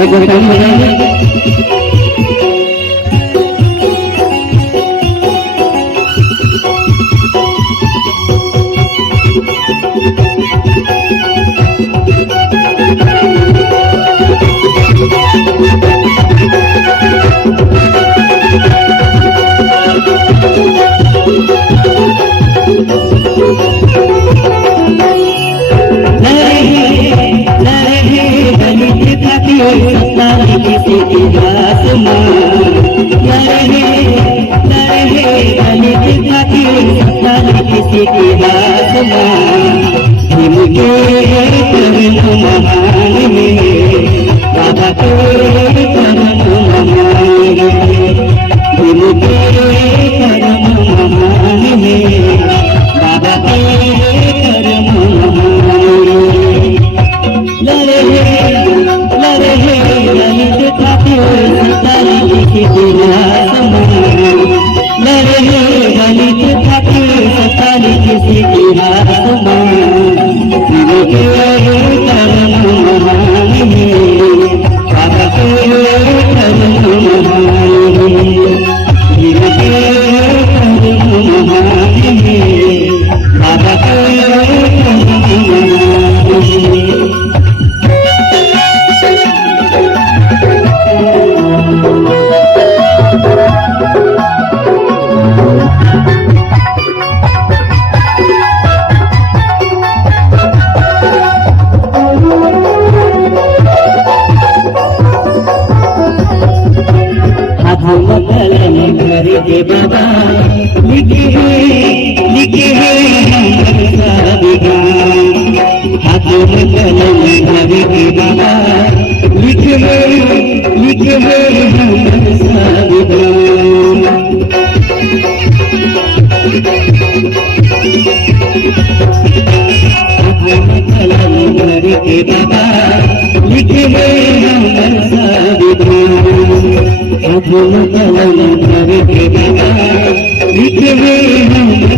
एकदम टाइम बजाएंगे। किसी की बात महान में बाबा के कर्म महान में बाबा के कर्म लड़े ललित ठाकुर सतारी किसी ललित ठाकुर सतारी किसी की बात के बाबा लिखे हाथों में कलम घर के बाबा लिखे कलम घर के बाबा लिखे कलम घर के बाबा लिखे